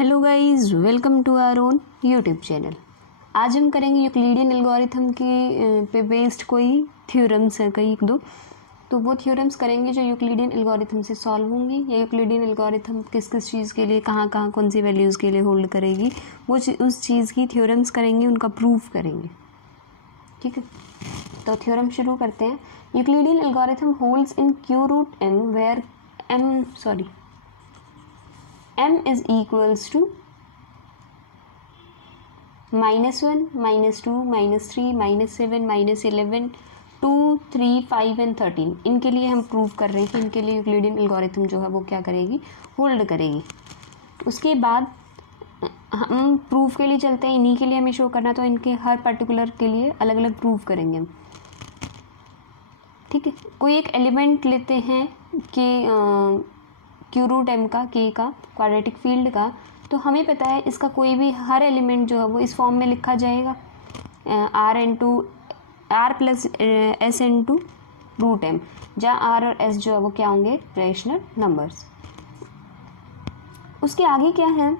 Hello guys, welcome to our own YouTube channel. आज हम करेंगे यूक्लिडियन एल्गोरिथम के पे बेस्ड कोई थ्योरम्स है, कई एक दो। तो वो थ्योरम्स करेंगे जो यूक्लिडियन एल्गोरिथम से सॉल्व होंगी, या यूक्लिडियन एल्गोरिथम किस किस चीज़ के लिए कहाँ कहाँ कौन सी वैल्यूज़ के लिए होल्ड करेगी, वो उस चीज़ की थ्योरम्स करेंगे, उनका प्रूफ करेंगे। ठीक है, तो थ्योरम शुरू करते हैं। Euclidean algorithm holds in Q root m where m is equals to -1, -2, -3, -7, -11, 2, 3, 5 and 13। इनके लिए हम प्रूव कर रहे हैं कि इनके लिए यूक्लिडियन एल्गोरिथम जो है वो क्या करेगी, होल्ड करेगी। उसके बाद हम प्रूफ के लिए चलते हैं। इन्हीं के लिए हमें शो करना, तो इनके हर पर्टिकुलर के लिए अलग अलग प्रूफ करेंगे हम। ठीक है, कोई एक एलिमेंट लेते हैं कि क्यू रूट एम का, के का, क्वाड्रेटिक फील्ड का। तो हमें पता है इसका कोई भी हर एलिमेंट जो है वो इस फॉर्म में लिखा जाएगा, r plus s into root m, जहाँ आर और एस जो है वो क्या होंगे, रेशनल नंबर्स। उसके आगे क्या है,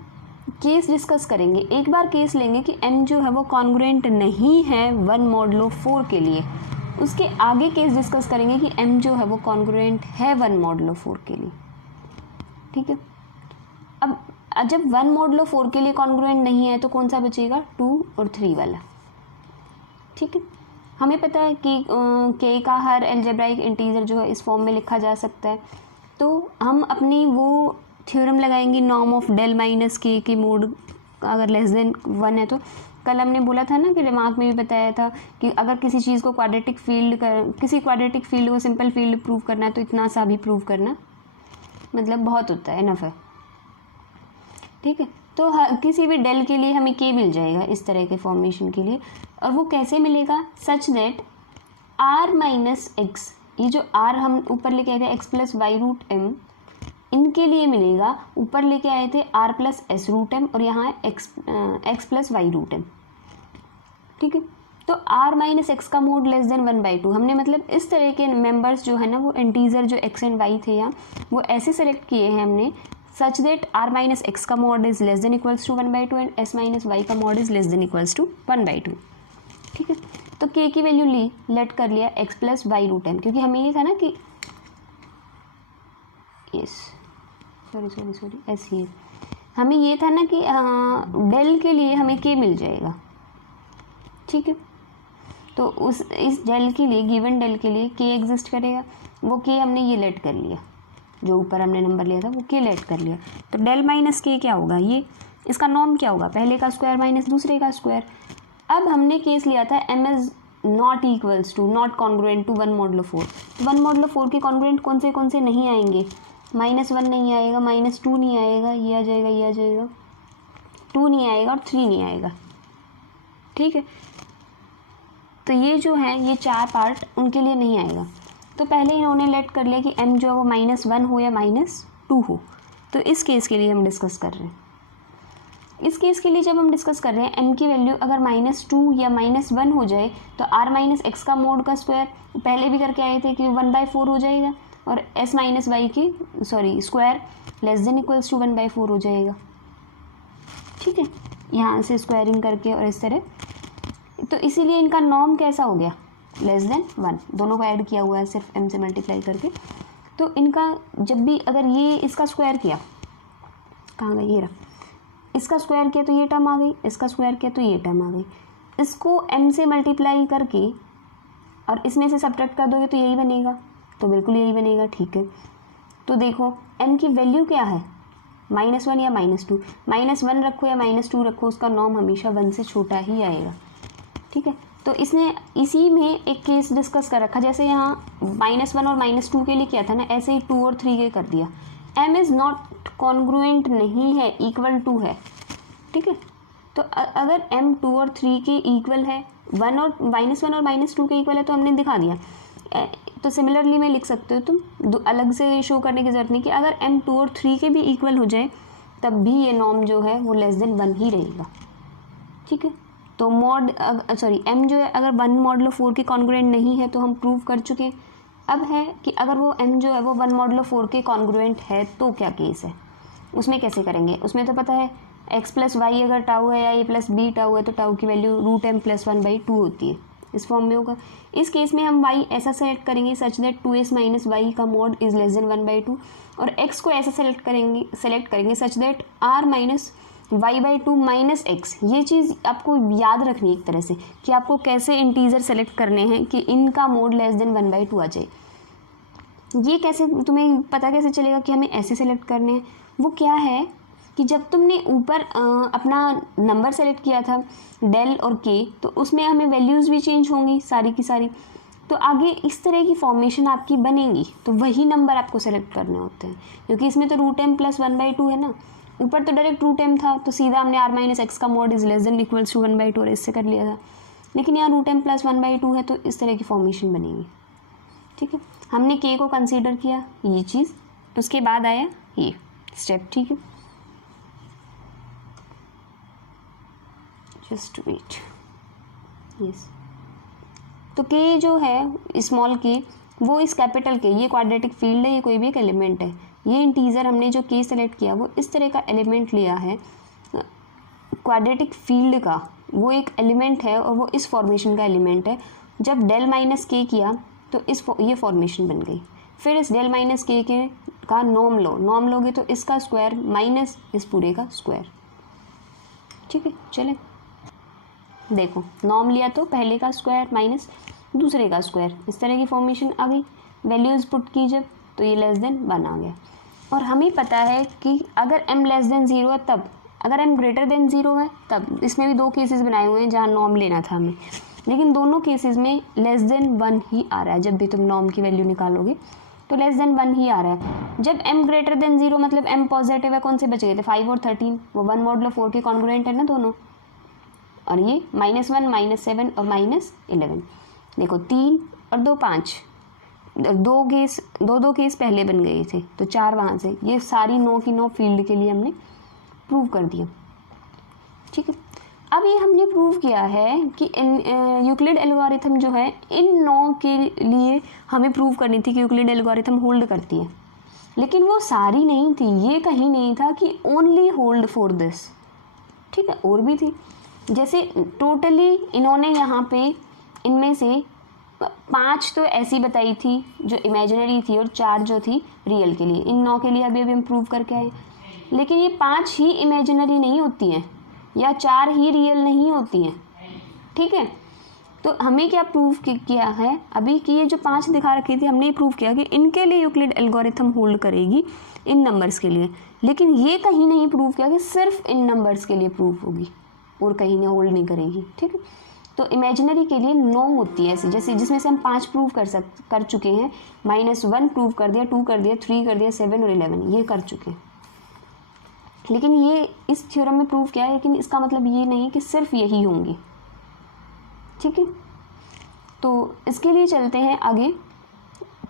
केस डिस्कस करेंगे। एक बार केस लेंगे कि m जो है वो कॉन्ग्रुएंट नहीं है 1 मॉडुलो 4 के लिए। उसके आगे केस डिस्कस करेंगे कि m जो है वो कॉन्ग्रुएंट है 1 मॉडुलो 4 के लिए। ठीक है, अब जब 1 मॉडुलो 4 के लिए कॉन्ग्रुएंट नहीं है तो कौन सा बचेगा, 2 और 3 वाला। ठीक है, हमें पता है कि k का हर एल्जेब्राइक इंटीजर जो है इस फॉर्म में लिखा जा सकता है। तो हम अपनी वो थ्योरम लगाएंगे, नॉर्म ऑफ डेल माइनस के की मोड अगर लेस देन 1 है। तो कल हमने बोला था ना कि रिमार्क में भी बताया था कि अगर किसी चीज़ को किसी क्वाड्रेटिक फील्ड को सिंपल फील्ड प्रूव करना है तो इतना सा भी प्रूव करना मतलब बहुत होता है, इनफ है। ठीक है, तो किसी भी डेल के लिए हमें के मिल जाएगा इस तरह के फॉर्मेशन के लिए। और वो कैसे मिलेगा, such that r minus x, ये जो आर हम ऊपर लेके आए थे x plus y root m, इनके लिए मिलेगा, ऊपर लेके आए थे r plus s root m और यहाँ x plus y root m. ठीक है, तो r माइनस एक्स का मोड लेस देन 1/2 हमने मतलब इस तरह के मेंबर्स जो है ना वो इंटीजर जो x एंड y थे यहाँ वो ऐसे सेलेक्ट किए हैं हमने, such that r minus x का mod is less than equals to 1/2 and s minus y का mod is less than equals to 1/2। ठीक है, तो k की वैल्यू लेट कर लिया x plus y root m, क्योंकि हमें ये था ना कि सॉरी हमें ये था ना कि डेल के लिए हमें k मिल जाएगा। ठीक है, तो इस डेल के लिए, गिवन डेल के लिए k एग्जिस्ट करेगा, वो k हमने ये लेट कर लिया, जो ऊपर हमने नंबर लिया था वो k लेट कर लिया। तो डेल माइनस k क्या होगा, ये इसका नॉर्म क्या होगा, पहले का स्क्वायर माइनस दूसरे का स्क्वायर। अब हमने केस लिया था m is not equals to, not congruent to 1 modulo 4। 1 modulo 4 के कॉन्ग्रुएंट कौन से नहीं आएंगे, -1 नहीं आएगा, -2 नहीं आएगा, ये आ जाएगा, 2 नहीं आएगा और 3 नहीं आएगा। ठीक है, तो ये जो है ये 4 पार्ट उनके लिए नहीं आएगा। तो पहले इन्होंने लेट कर लिया कि m जो है वो -1 हो या -2 हो। तो इस केस के लिए हम डिस्कस कर रहे हैं। इस केस के लिए जब हम डिस्कस कर रहे हैं m की वैल्यू अगर -2 या -1 हो जाए तो r माइनस एक्स का मोड का स्क्वायर पहले भी करके आए थे कि 1/4 हो जाएगा और s माइनस वाई की square less than equals to 1/4 हो जाएगा। ठीक है, यहाँ से स्क्वायरिंग करके और इस तरह। तो इसीलिए इनका नॉर्म कैसा हो गया, लेस देन 1, दोनों को ऐड किया हुआ है सिर्फ m से मल्टीप्लाई करके। तो इनका जब भी अगर ये इसका स्क्वायर किया, कहाँ गई, ये रहा, इसका स्क्वायर किया तो ये टर्म आ गई, इसका स्क्वायर किया तो ये टर्म आ गई। इसको m से मल्टीप्लाई करके और इसमें से सब्ट्रैक्ट कर दोगे तो यही बनेगा, तो बिल्कुल यही बनेगा। ठीक है, तो देखो m की वैल्यू क्या है, -1 या -2, -1 रखो या -2 रखो, उसका नॉर्म हमेशा 1 से छोटा ही आएगा। ठीक है, तो इसने इसी में एक केस डिस्कस कर रखा, जैसे यहाँ -1 और -2 के लिए किया था ना, ऐसे ही 2 और 3 के कर दिया। m इज़ नॉट कॉन्ग्रुएंट नहीं है, इक्वल टू है। ठीक है, तो अगर m 2 और 3 के इक्वल है, -1 और -2 के इक्वल है तो हमने दिखा दिया। तो सिमिलरली मैं लिख सकते हो तुम, अलग से शो करने की ज़रूरत नहीं कि अगर m 2 और 3 के भी इक्वल हो जाए तब भी ये नॉर्म जो है वो लेस देन 1 ही रहेगा। ठीक है, तो m जो है अगर 1 मॉडुलो 4 के कॉन्ग्रुएंट नहीं है तो हम प्रूव कर चुके। अब है कि अगर वो m जो है वो 1 मॉडुलो 4 के कॉन्ग्रुएंट है तो क्या केस है। उसमें कैसे करेंगे, उसमें तो पता है x प्लस वाई अगर टाउ है या a प्लस बी टाउ है तो टाउ की वैल्यू √m+1/2 होती है, इस फॉर्म में होगा। इस केस में हम y ऐसा सेलेक्ट करेंगे such that 2s minus y का मोड इज लेस देन 1/2, और x को ऐसा सेलेक्ट करेंगे such that r minus y/2 minus x. ये चीज़ आपको याद रखनी है एक तरह से कि आपको कैसे इंटीजर सेलेक्ट करने हैं कि इनका मोड लेस देन 1/2 आ जाए। ये कैसे तुम्हें पता कैसे चलेगा कि हमें ऐसे सेलेक्ट करने हैं, वो क्या है कि जब तुमने ऊपर अपना नंबर सेलेक्ट किया था डेल और के, तो उसमें हमें वैल्यूज़ भी चेंज होंगी सारी की सारी, तो आगे इस तरह की फॉर्मेशन आपकी बनेगी, तो वही नंबर आपको सेलेक्ट करने होते हैं, क्योंकि इसमें तो √m+1/2 है ना, ऊपर तो डायरेक्ट √m था तो सीधा हमने r माइनस एक्स का mod is less than equals to 1/2 और इससे कर लिया था, लेकिन यहाँ √m+1/2 है तो इस तरह की फॉर्मेशन बनेगी। ठीक है, हमने k को कंसीडर किया ये चीज़, उसके बाद आया ये स्टेप। ठीक है, जस्ट वेट, यस। तो k जो है स्मॉल k वो इस कैपिटल k, ये क्वाड्रेटिक फील्ड है, ये कोई भी एक एलिमेंट है, ये इंटीजर हमने जो k सेलेक्ट किया वो इस तरह का एलिमेंट लिया है क्वाड्रेटिक फील्ड का, वो एक एलिमेंट है और वो इस फॉर्मेशन का एलिमेंट है। जब डेल माइनस k किया तो ये फॉर्मेशन बन गई। फिर इस डेल माइनस k के का नॉर्म लो, नॉर्म लोगे तो इसका स्क्वायर माइनस इस पूरे का स्क्वायर। ठीक है, चले देखो, नॉर्म लिया तो पहले का स्क्वायर माइनस दूसरे का स्क्वायर, इस तरह की फॉर्मेशन आ गई। वैल्यूज़ पुट की जब तो ये लेस देन 1 आ गया, और हमें पता है कि अगर m लेस देन 0 है तब, अगर m ग्रेटर देन 0 है तब। इसमें भी 2 केसेस बनाए हुए हैं जहाँ नॉर्म लेना था हमें, लेकिन दोनों केसेस में लेस देन 1 ही आ रहा है। जब भी तुम नॉर्म की वैल्यू निकालोगे तो लेस देन 1 ही आ रहा है। जब m ग्रेटर देन 0 मतलब m पॉजिटिव है, कौन से बच गए थे 5 और 13, वो 1 मॉडुलो 4 के कॉन्ग्रुएंट है ना दोनों, और ये -1 -7 और -11। देखो 3 और 2 5, दो केस पहले बन गए थे तो 4 वहाँ से, ये सारी 9 की 9 फील्ड के लिए हमने प्रूव कर दिया। ठीक है, अब ये हमने प्रूव किया है कि यूक्लिड एल्गोरिथम जो है इन 9 के लिए हमें प्रूव करनी थी कि यूक्लिड एल्गोरिथम होल्ड करती है, लेकिन वो सारी नहीं थी, ये कहीं नहीं था कि ओनली होल्ड फॉर दिस। ठीक है, और भी थी, जैसे टोटली इन्होंने यहाँ पे इनमें से 5 तो ऐसी बताई थी जो इमेजिनरी थी और 4 जो थी रियल के लिए। इन 9 के लिए अभी हम प्रूव करके आए, लेकिन ये 5 ही इमेजिनरी नहीं होती हैं या 4 ही रियल नहीं होती हैं। ठीक है, तो हमें क्या प्रूव किया है अभी कि ये जो 5 दिखा रखी थी हमने ये प्रूव किया कि इनके लिए यूक्लिड एल्गोरिथम होल्ड करेगी इन नंबर्स के लिए, लेकिन ये कहीं नहीं प्रूव किया कि सिर्फ इन नंबर्स के लिए प्रूव होगी और कहीं नहीं होल्ड नहीं करेगी। ठीक है, तो इमेजिनरी के लिए 9 होती है ऐसी, जैसे जिसमें से हम 5 प्रूव कर चुके हैं, -1 प्रूव कर दिया, 2 कर दिया, 3 कर दिया, 7 और 11 ये कर चुके हैं। लेकिन ये इस थ्योरम में प्रूव किया है, लेकिन इसका मतलब ये नहीं कि सिर्फ यही होंगी। ठीक है, तो इसके लिए चलते हैं आगे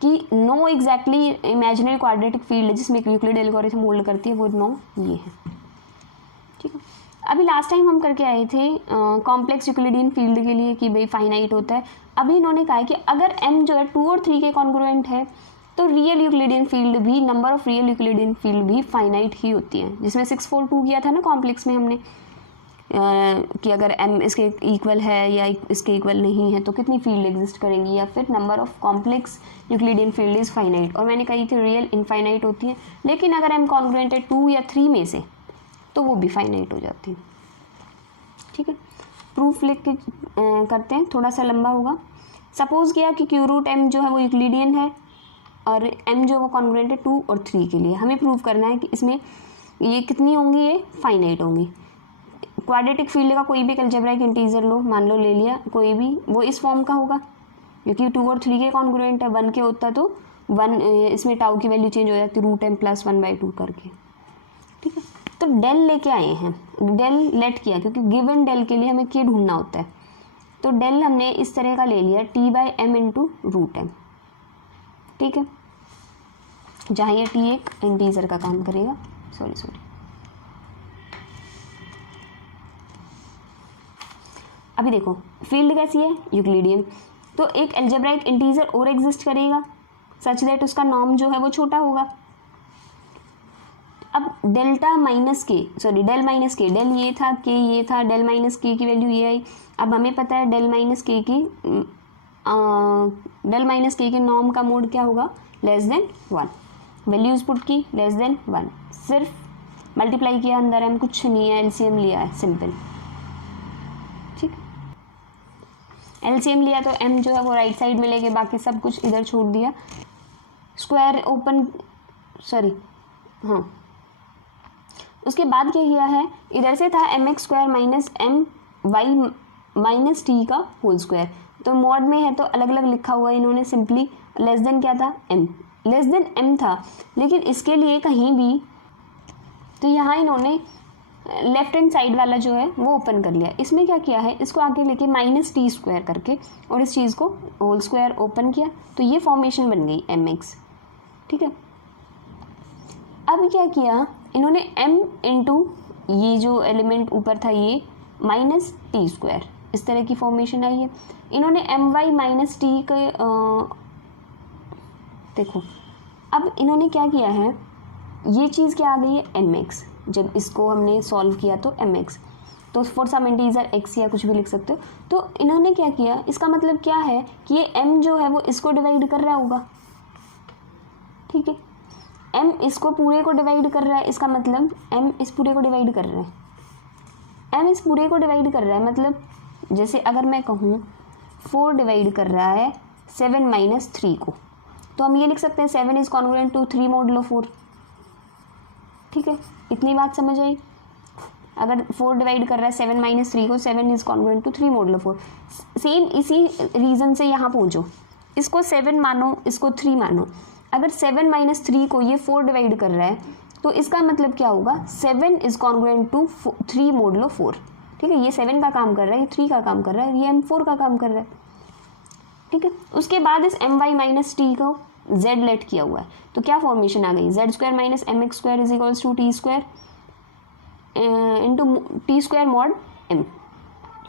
कि 9 एग्जैक्टली इमेजिनरी क्वाड्रेटिक फील्ड जिसमें यूक्लिड एल्गोरिथम होल्ड करती है, वो 9 ये है। ठीक है, अभी लास्ट टाइम हम करके आए थे कॉम्प्लेक्स यूक्लिडियन फील्ड के लिए कि भाई फाइनाइट होता है। अभी इन्होंने कहा है कि अगर m जो है 2 और 3 के कॉन्ग्रुएंट है तो रियल यूक्लिडियन फील्ड भी, number of real Euclidean field भी फाइनाइट ही होती है, जिसमें 6 4 2 किया था ना कॉम्प्लेक्स में हमने कि अगर m इसके इक्वल है या इसके इक्वल नहीं है तो कितनी फील्ड एग्जिस्ट करेंगी, या फिर number of complex Euclidean field is finite. और मैंने कही थी रियल इनफाइनाइट होती है, लेकिन अगर m कॉन्ग्रुएंट है 2 या 3 में से तो वो भी फाइनाइट हो जाती है। ठीक है, प्रूफ लिख के करते हैं, थोड़ा सा लंबा होगा। सपोज किया कि q√m जो है वो यूक्लिडियन है और m जो वो कॉन्ग्रुएंट है 2 और 3 के लिए। हमें प्रूव करना है कि इसमें ये कितनी होंगी, ये फाइनाइट होंगी। क्वाड्रेटिक फील्ड का कोई भी अलजेब्राइक इंटीजर लो, मान लो ले लिया कोई भी, वो इस फॉर्म का होगा क्योंकि 2 और 3 के कॉन्ग्रुएंट है, 1 के होता तो 1 इसमें टाउ की वैल्यू चेंज हो जाती √m+1/2 करके। ठीक है, तो डेल लेके आए हैं, डेल लेट किया क्योंकि गिवन डेल के लिए हमें के ढूंढना होता है, तो डेल हमने इस तरह का ले लिया t/m × √m। ठीक है, जहाँ ये t एक इंटीजर का काम करेगा, सॉरी अभी देखो फील्ड कैसी है, यूक्लिडियन, तो एक अलजेब्राइक इंटीजर और एग्जिस्ट करेगा सच दैट उसका नॉर्म जो है वो छोटा होगा। अब डेल्टा माइनस के, सॉरी डेल माइनस के, डेल ये था, के ये था, डेल माइनस के की वैल्यू ये आई। अब हमें पता है डेल माइनस के नॉर्म का मोड क्या होगा, लेस देन 1। वैल्यूज पुट की लेस देन 1, सिर्फ मल्टीप्लाई किया, अंदर एम कुछ नहीं है, एलसीएम लिया है सिंपल। ठीक, एलसीएम लिया तो एम जो है वो राइट साइड में लेके बाकी सब कुछ इधर छोड़ दिया। स्क्वायर ओपन, सॉरी हाँ, उसके बाद क्या किया है, इधर से था m x square minus m y minus t का होल स्क्वायर, तो मॉड में है तो अलग अलग लिखा हुआ है इन्होंने सिंपली। लेस देन क्या था, एम, लेस देन एम था, लेकिन इसके लिए कहीं भी, तो यहाँ इन्होंने लेफ्ट हैंड साइड वाला जो है वो ओपन कर लिया। इसमें क्या किया है, इसको आगे लेके माइनस टी स्क्वायर करके और इस चीज़ को होल स्क्वायर ओपन किया, तो ये फॉर्मेशन बन गई एम एक्स। ठीक है, अब क्या किया इन्होंने, m इंटू ये जो एलिमेंट ऊपर था ये माइनस टी स्क्वायर, इस तरह की फॉर्मेशन आई है। इन्होंने एम वाई माइनस टी के देखो, अब इन्होंने क्या किया है, ये चीज़ क्या आ गई है एम एक्स, जब इसको हमने सॉल्व किया तो एम एक्स, तो फॉर सम इंटीजर एक्स या कुछ भी लिख सकते हो। तो इन्होंने क्या किया, इसका मतलब क्या है कि ये m जो है वो इसको डिवाइड कर रहा होगा। ठीक है, m इसको पूरे को डिवाइड कर रहा है, इसका मतलब m इस पूरे को डिवाइड कर रहा है, m इस पूरे को डिवाइड कर रहा है, मतलब जैसे अगर मैं कहूँ 4 डिवाइड कर रहा है 7 माइनस 3 को, तो हम ये लिख सकते हैं 7 इज कॉन्ग्रुएंट टू 3 मॉडुलो 4। ठीक है, इतनी बात समझ आई। अगर 4 डिवाइड कर रहा है 7 माइनस 3 को, 7 is congruent to 3 modulo 4। Same इसी रीज़न से यहाँ पहुँचो, इसको 7 मानो, इसको 3 मानो। अगर 7 माइनस 3 को ये 4 डिवाइड कर रहा है, तो इसका मतलब क्या होगा, 7 इज कॉन्ग्रुएंट टू 3 मॉडुलो 4। ठीक है, ये 7 का काम कर रहा है, ये 3 का काम कर रहा है, ये m4 का काम कर रहा है। ठीक है, उसके बाद इस एम वाई माइनस टी को z लेट किया हुआ है, तो क्या फॉर्मेशन आ गई, z square minus m x square is equals to t square into t square mod m,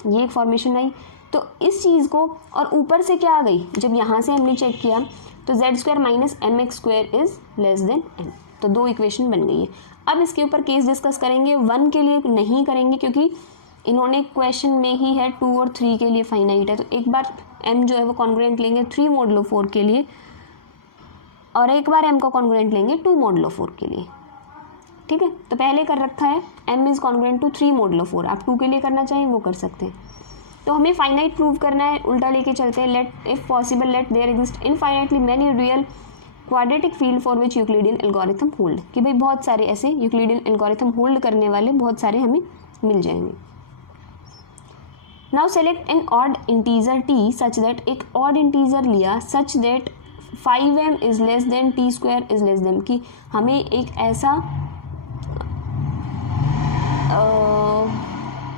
ये एक फॉर्मेशन आई। तो इस चीज़ को, और ऊपर से क्या आ गई, जब यहाँ से हमने चेक किया तो z square minus m x square is less than m, तो 2 इक्वेशन बन गई है। अब इसके ऊपर केस डिस्कस करेंगे, 1 के लिए नहीं करेंगे क्योंकि इन्होंने क्वेश्चन में ही है 2 और 3 के लिए फाइनाइट है, तो एक बार m जो है वो कॉन्ग्रुएंट लेंगे 3 मॉडुलो 4 के लिए, और एक बार m को कॉन्ग्रुएंट लेंगे 2 मॉडुलो 4 के लिए। ठीक है, तो पहले कर रखा है m is congruent to 3 modulo 4, आप 2 के लिए करना चाहें वो कर सकते हैं। तो हमें फाइनाइट प्रूव करना है, उल्टा लेके चलते हैं। Let if possible let there exist infinitely many real quadratic field for which Euclidean algorithm hold, कि भाई बहुत सारे ऐसे यूक्लिडियन एल्गोरिथम होल्ड करने वाले बहुत सारे हमें मिल जाएंगे। Now select N odd integer t such that, एक ऑड इंटीजर लिया such that 5m is less then T square is less then, कि हमें एक ऐसा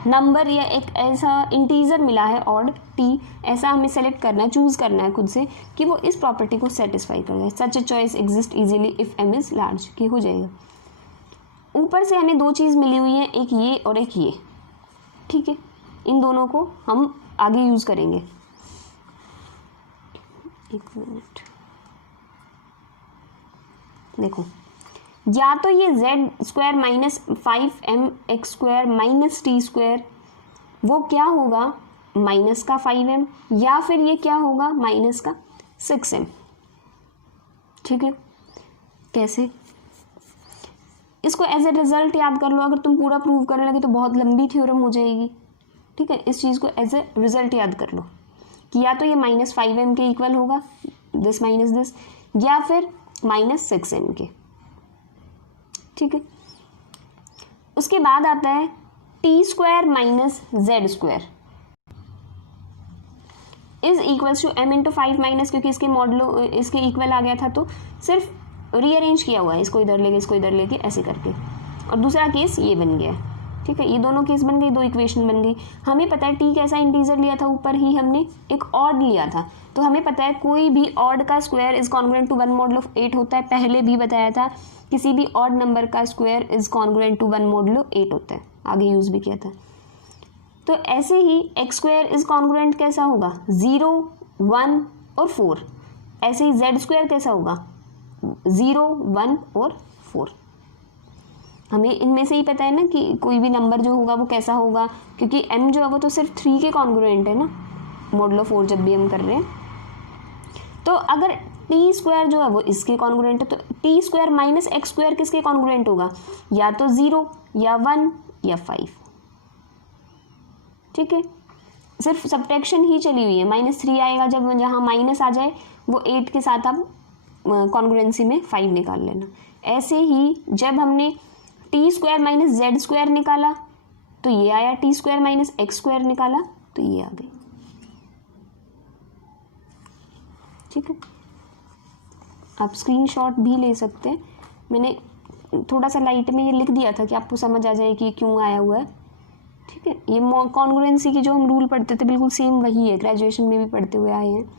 नंबर या एक ऐसा इंटीजर मिला है ऑड t, ऐसा हमें सेलेक्ट करना है, चूज़ करना है खुद से कि वो इस प्रॉपर्टी को सेटिस्फाई कर जाए। Such a choice exist easily if m is large, कि हो जाएगा। ऊपर से हमें 2 चीज़ मिली हुई है, एक ये और एक ये। ठीक है, इन दोनों को हम आगे यूज़ करेंगे। एक मिनट, देखो, या तो ये Z square minus 5m x square minus T square, वो क्या होगा माइनस का 5m, या फिर ये क्या होगा माइनस का 6m। ठीक है, कैसे, इसको एज ए रिजल्ट याद कर लो। अगर तुम पूरा प्रूव करने लगे तो बहुत लंबी थ्योरम हो जाएगी। ठीक है, इस चीज़ को एज ए रिजल्ट याद कर लो कि या तो ये माइनस 5m के इक्वल होगा, दिस माइनस दिस, या फिर माइनस 6m के। ठीक है, उसके बाद आता है t square minus z square is equals to m into 5 minus, क्योंकि इसके मॉडलो इसके इक्वल आ गया था तो सिर्फ रीअरेंज किया हुआ है, इसको इधर लेके इसको इधर लेके ऐसे करके, और दूसरा केस ये बन गया। ठीक है, ये दोनों केस बन गई, 2 इक्वेशन बन गई। हमें पता है t कैसा इंटीजर लिया था, ऊपर ही हमने एक ऑड लिया था, तो हमें पता है कोई भी ऑड का square is congruent to 1 modulo 8 होता है। पहले भी बताया था किसी भी ऑड नंबर का square is congruent to 1 modulo 8 होता है, आगे यूज़ भी किया था। तो ऐसे ही एक्स स्क्वायर इज कॉन्ग्रुएंट कैसा होगा, 0, 1 और 4। ऐसे ही जेड स्क्वायर कैसा होगा, 0, 1 और 4। हमें इनमें से ही पता है ना कि कोई भी नंबर जो होगा वो कैसा होगा, क्योंकि m जो है वो तो सिर्फ 3 के कॉन्ग्रुएंट है ना, मॉडुलो 4 जब भी हम कर रहे हैं। तो अगर टी स्क्वायर जो है वो इसके कॉन्ग्रुएंट है, तो t square minus x square किसके कॉन्ग्रुएंट होगा, या तो 0 या 1 या 5। ठीक है, सिर्फ सब्ट्रैक्शन ही चली हुई है। -3 आएगा, जब जहाँ माइनस आ जाए वो 8 के साथ आप कॉन्ग्रुएंसी में 5 निकाल लेना। ऐसे ही जब हमने T square minus z square निकाला तो ये आया, T square minus x square निकाला तो ये आ गई। ठीक है, आप स्क्रीनशॉट भी ले सकते हैं, मैंने थोड़ा सा लाइट में ये लिख दिया था कि आपको समझ आ जाए कि क्यों आया हुआ है। ठीक है, ये कॉन्ग्रुएंसी की जो हम रूल पढ़ते थे बिल्कुल सेम वही है, ग्रेजुएशन में भी पढ़ते हुए आए हैं।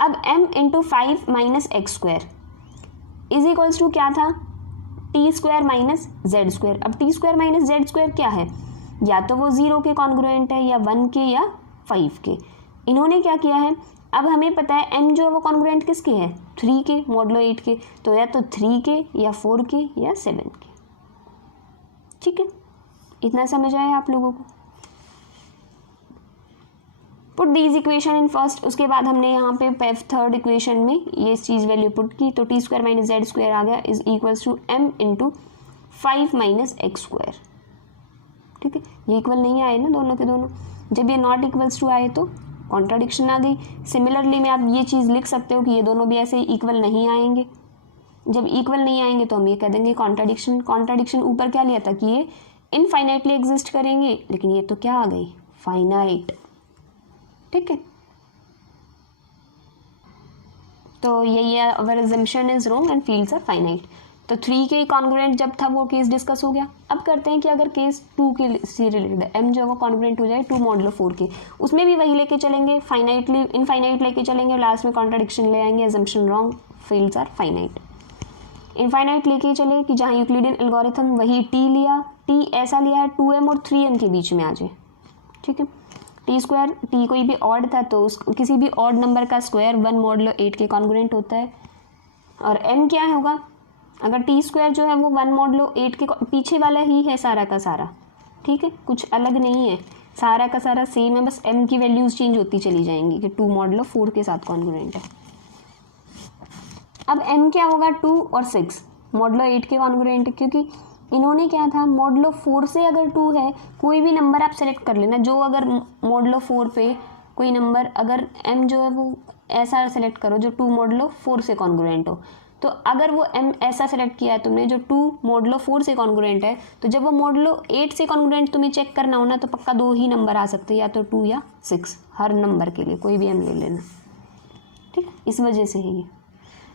अब m into 5 minus x square is equals to क्या था, t square minus z square. अब t square minus z square क्या है, या तो वो 0 के कॉन्ग्रुएंट है, या 1 के, या 5 के। इन्होंने क्या किया है, अब हमें पता है m जो है वो कॉन्ग्रुएंट किसके है, 3 के, मॉडुलो 8 के, तो या तो 3 के या 4 के या 7 के। ठीक है, इतना समझ आया आप लोगों को। Put these equation in first, उसके बाद हमने यहाँ पे थर्ड इक्वेशन में ये चीज़ वैल्यू पुट की, तो t square minus z square आ गया is equals to m into 5 minus x square. ठीक है, ये इक्वल नहीं आए ना दोनों के दोनों, जब ये नॉट इक्वल्स टू आए तो कॉन्ट्राडिक्शन आ गई। सिमिलरली में आप ये चीज़ लिख सकते हो कि ये दोनों भी ऐसे इक्वल नहीं आएंगे। जब इक्वल नहीं आएंगे तो हम ये कह देंगे कॉन्ट्राडिक्शन। कॉन्ट्राडिक्शन ऊपर क्या लिया था कि ये इनफाइनाइटली एग्जिस्ट करेंगे, लेकिन ये तो क्या आ गई, फाइनाइट। ठीक है, तो ये our assumption is wrong and fields are finite. तो 3 के कॉन्ग्रुएंट जब था वो केस डिस्कस हो गया। अब करते हैं कि अगर केस 2 के से रिलेटेड है, m जो है वो कॉन्ग्रुएंट हो जाए 2 मॉडुलो 4 के, उसमें भी वही लेके चलेंगे, फाइनाइटली इनफाइनाइट लेके चलेंगे, लास्ट में कॉन्ट्राडिक्शन ले आएंगे, assumption wrong, fields are finite. Infinite लेके चले कि जहाँ यूक्लिडियन एल्गोरिथम वही t लिया, t ऐसा लिया है 2m और 3m के बीच में आ जाए। ठीक है, टी स्क्वायर, टी कोई भी ऑड था तो उस किसी भी ऑड नंबर का स्क्वायर 1 मॉडुलो 8 के कॉन्ग्रुएंट होता है। और m क्या होगा, अगर टी स्क्वायर जो है वो 1 मॉडुलो 8 के पीछे वाला ही है सारा का सारा। ठीक है, कुछ अलग नहीं है, सारा का सारा सेम है, बस m की वैल्यूज चेंज होती चली जाएंगी कि 2 मॉडुलो 4 के साथ कॉन्ग्रुएंट है। अब m क्या होगा, 2 और 6 मॉडुलो 8 के कॉन्ग्रुएंट, क्योंकि इन्होंने क्या था, मॉडुलो 4 से अगर 2 है, कोई भी नंबर आप सेलेक्ट कर लेना, जो अगर मॉडुलो 4 पे कोई नंबर, अगर m जो है वो ऐसा सेलेक्ट करो जो 2 मॉडुलो 4 से कॉन्ग्रुएंट हो। तो अगर वो m ऐसा सेलेक्ट किया है तुमने जो 2 मॉडुलो 4 से कॉन्ग्रुएंट है, तो जब वो मॉडुलो 8 से कॉन्ग्रुएंट तुम्हें चेक करना हो ना, तो पक्का 2 ही नंबर आ सकते हैं, या तो 2 या 6, हर नंबर के लिए कोई भी m ले लेना। ठीक है, इस वजह से है ये,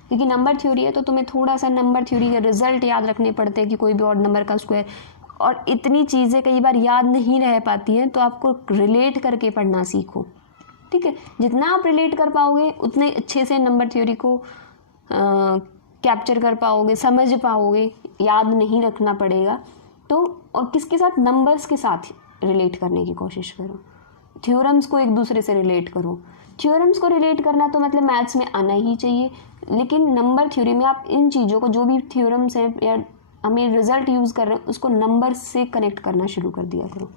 क्योंकि नंबर थ्योरी है तो तुम्हें थोड़ा सा नंबर थ्योरी के रिजल्ट याद रखने पड़ते हैं कि कोई भी ऑड नंबर का स्क्वायर, और इतनी चीज़ें कई बार याद नहीं रह पाती हैं, तो आपको रिलेट करके पढ़ना सीखो। ठीक है, जितना आप रिलेट कर पाओगे उतने अच्छे से नंबर थ्योरी को कैप्चर कर पाओगे, समझ पाओगे, याद नहीं रखना पड़ेगा। तो और किसके साथ, नंबर्स के साथ रिलेट करने की कोशिश करो, थ्योरम्स को एक दूसरे से रिलेट करो। थ्योरम्स को रिलेट करना तो मतलब मैथ्स में आना ही चाहिए, लेकिन नंबर थ्योरी में आप इन चीज़ों को, जो भी थ्योरम्स हैं या हमें रिजल्ट यूज़ कर रहे हैं, उसको नंबर से कनेक्ट करना शुरू कर दिया करो।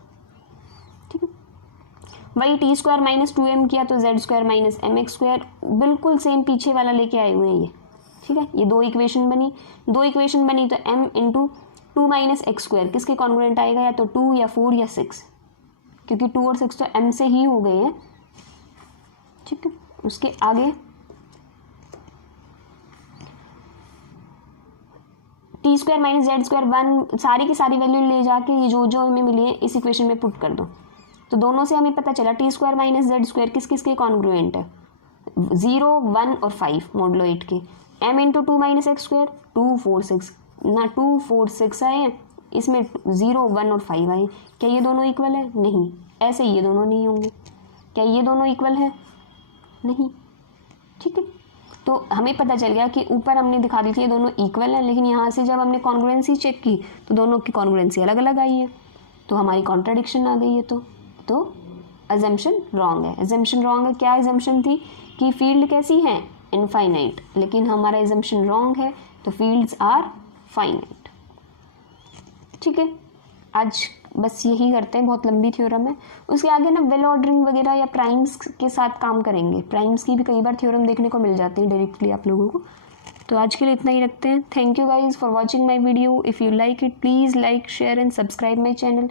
ठीक है, वही टी स्क्वायर माइनस 2m किया तो z square minus m x square, बिल्कुल सेम पीछे वाला लेके आए हुए हैं ये। ठीक है, ये दो इक्वेशन बनी तो m into 2 minus x square किसके कॉन्ग्रुएंट आएगा, या तो 2 या 4 या 6, क्योंकि 2 और 6 तो m से ही हो गए हैं। ठीक है, उसके आगे T square minus z square 1, सारी की सारी वैल्यू ले जाके ये जो जो हमें मिली है इस इक्वेशन में पुट कर दो, तो दोनों से हमें पता चला T square minus z square किस किस के कॉन्ग्रुएंट है, 0, 1 और 5 मॉडुलो 8 के। m into 2 minus x square 2, 4, 6 ना, 2, 4, 6 आए हैं, इसमें 0, 1 और 5 आए। क्या ये दोनों इक्वल है, नहीं, ऐसे ये दोनों नहीं होंगे। क्या ये दोनों इक्वल है, नहीं। ठीक है, तो हमें पता चल गया कि ऊपर हमने दिखा दी थी ये दोनों इक्वल हैं, लेकिन यहाँ से जब हमने कॉन्ग्रुएंसी चेक की तो दोनों की कॉन्ग्रुएंसी अलग अलग आई है, तो हमारी कॉन्ट्राडिक्शन आ गई है। तो अजम्पशन रॉन्ग है। अजम्पशन रॉन्ग है, क्या अजम्पशन थी कि फील्ड कैसी है, इनफाइनाइट, लेकिन हमारा अजम्पशन रॉन्ग है, तो फील्ड्स आर फाइनाइट। ठीक है, आज बस यही करते हैं, बहुत लंबी थ्योरम है। उसके आगे ना वेल ऑर्डरिंग वगैरह या प्राइम्स के साथ काम करेंगे। प्राइम्स की भी कई बार थ्योरम देखने को मिल जाती है डायरेक्टली आप लोगों को। तो आज के लिए इतना ही रखते हैं। Thank you guys for watching my video. If you like it please like, share and subscribe my channel.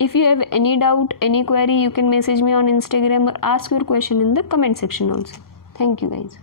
If you have any doubt, any query, you can message me on Instagram or ask your question in the comment section also. Thank you guys.